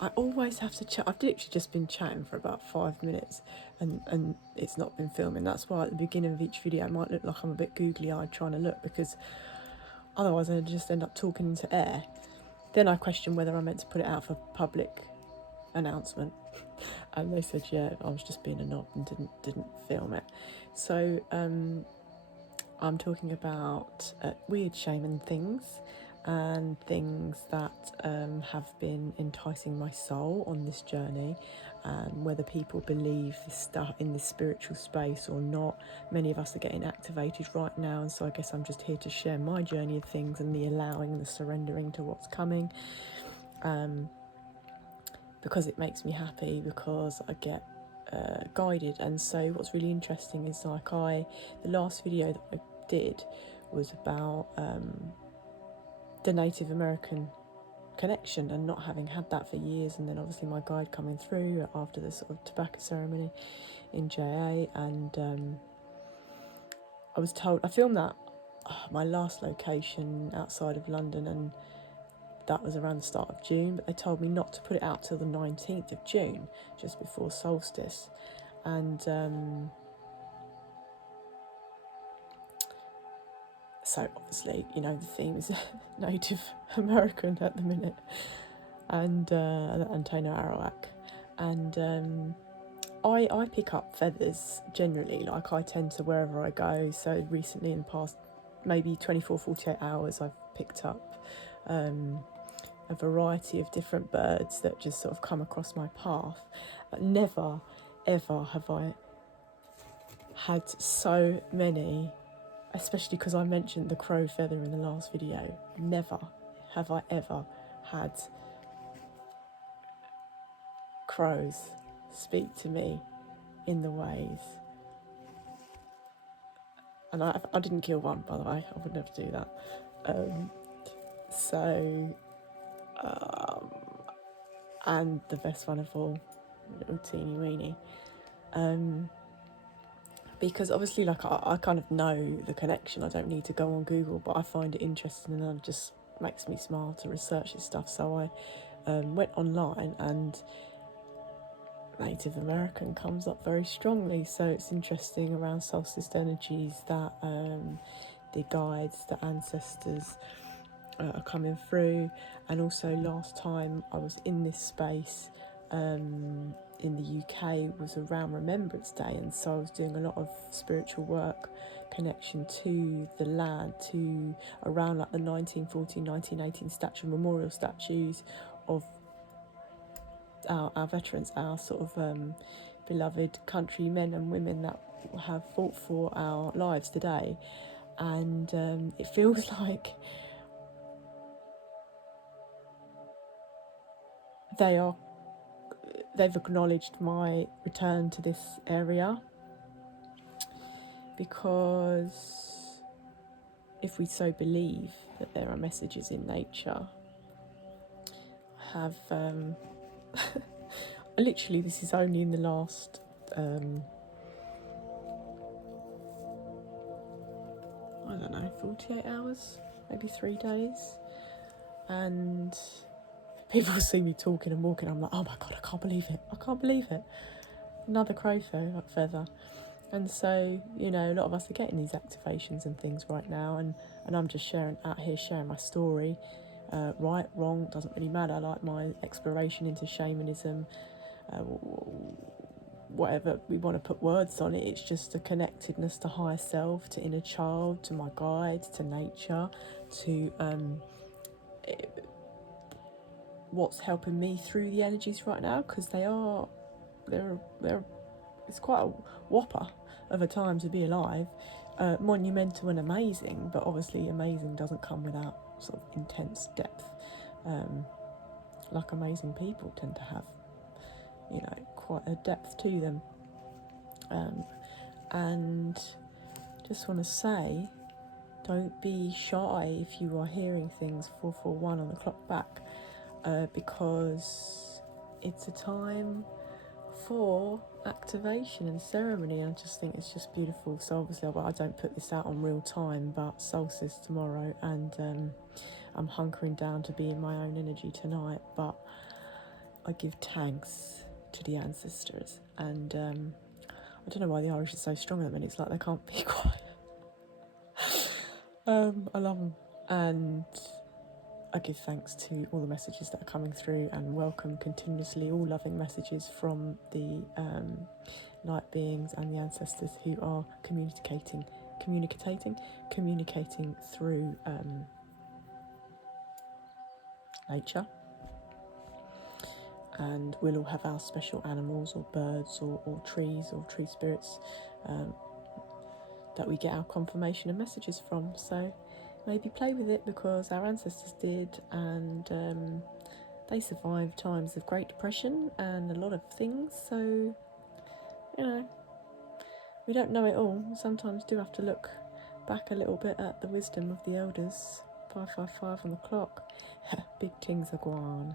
I always have to chat. I've literally just been chatting for about 5 minutes, and it's not been filming. That's why at the beginning of each video I might look like I'm a bit googly-eyed trying to look, because otherwise I'd just end up talking into air. Then I question whether I'm meant to put it out for public announcement, and they said yeah, I was just being a knob and didn't film it. So I'm talking about weird shaman things and things that have been enticing my soul on this journey, and whether people believe this stuff in this spiritual space or not. Many of us are getting activated right now, and so I guess I'm just here to share my journey of things and the allowing and the surrendering to what's coming, because it makes me happy, because I get guided. And so what's really interesting is like the last video that I did was about the Native American connection and not having had that for years, and then obviously my guide coming through after the sort of tobacco ceremony in JA, and I was told, I filmed that my last location outside of London, and that was around the start of June, but they told me not to put it out till the 19th of June, just before solstice. And so obviously, you know, the theme is Native American at the minute, and Antonio Arawak. And I pick up feathers generally, like I tend to wherever I go. So recently, in the past maybe 24, 48 hours, I've picked up a variety of different birds that just sort of come across my path. But never, ever have I had so many, especially because I mentioned the crow feather in the last video. Never have I ever had crows speak to me in the ways. And I didn't kill one, by the way. I would never do that. And the best one of all, little teeny weeny. Because obviously, like, I kind of know the connection. I don't need to go on Google, but I find it interesting, and it just makes me smile to research this stuff. So I went online, and Native American comes up very strongly. So it's interesting around solstice energies that the guides, the ancestors are coming through. And also last time I was in this space in the UK was around Remembrance Day, and so I was doing a lot of spiritual work, connection to the land, to around like the 1914, 1918 memorial statues of our veterans, our sort of beloved countrymen and women that have fought for our lives today. And it feels like they've acknowledged my return to this area, because if we so believe that there are messages in nature, I have literally, this is only in the last I don't know, 48 hours, maybe 3 days, and people see me talking and walking, I'm like, oh my god, I can't believe it, another crow feather. And so, you know, a lot of us are getting these activations and things right now, and I'm just sharing my story. Right, wrong, doesn't really matter, like my exploration into shamanism, whatever we want to put words on it, it's just a connectedness to higher self, to inner child, to my guides, to nature, to what's helping me through the energies right now, because they're it's quite a whopper of a time to be alive. Monumental and amazing, but obviously amazing doesn't come without sort of intense depth, like amazing people tend to have, you know, quite a depth to them. And just want to say, don't be shy if you are hearing things 441 on the clock back, because it's a time for activation and ceremony. I just think it's just beautiful. So obviously I don't put this out on real time, but solstice tomorrow, and I'm hunkering down to be in my own energy tonight. But I give thanks to the ancestors, and I don't know why the Irish is so strong at the minute. It's like they can't be quiet. I love them, and I give thanks to all the messages that are coming through, and welcome continuously all loving messages from the light beings and the ancestors who are communicating through nature. And we'll all have our special animals or birds or trees or tree spirits that we get our confirmation and messages from. So maybe play with it, because our ancestors did, and they survived times of Great Depression and a lot of things. So, you know, we don't know it all. We sometimes do have to look back a little bit at the wisdom of the elders. 555 on the clock. Big tings are gone.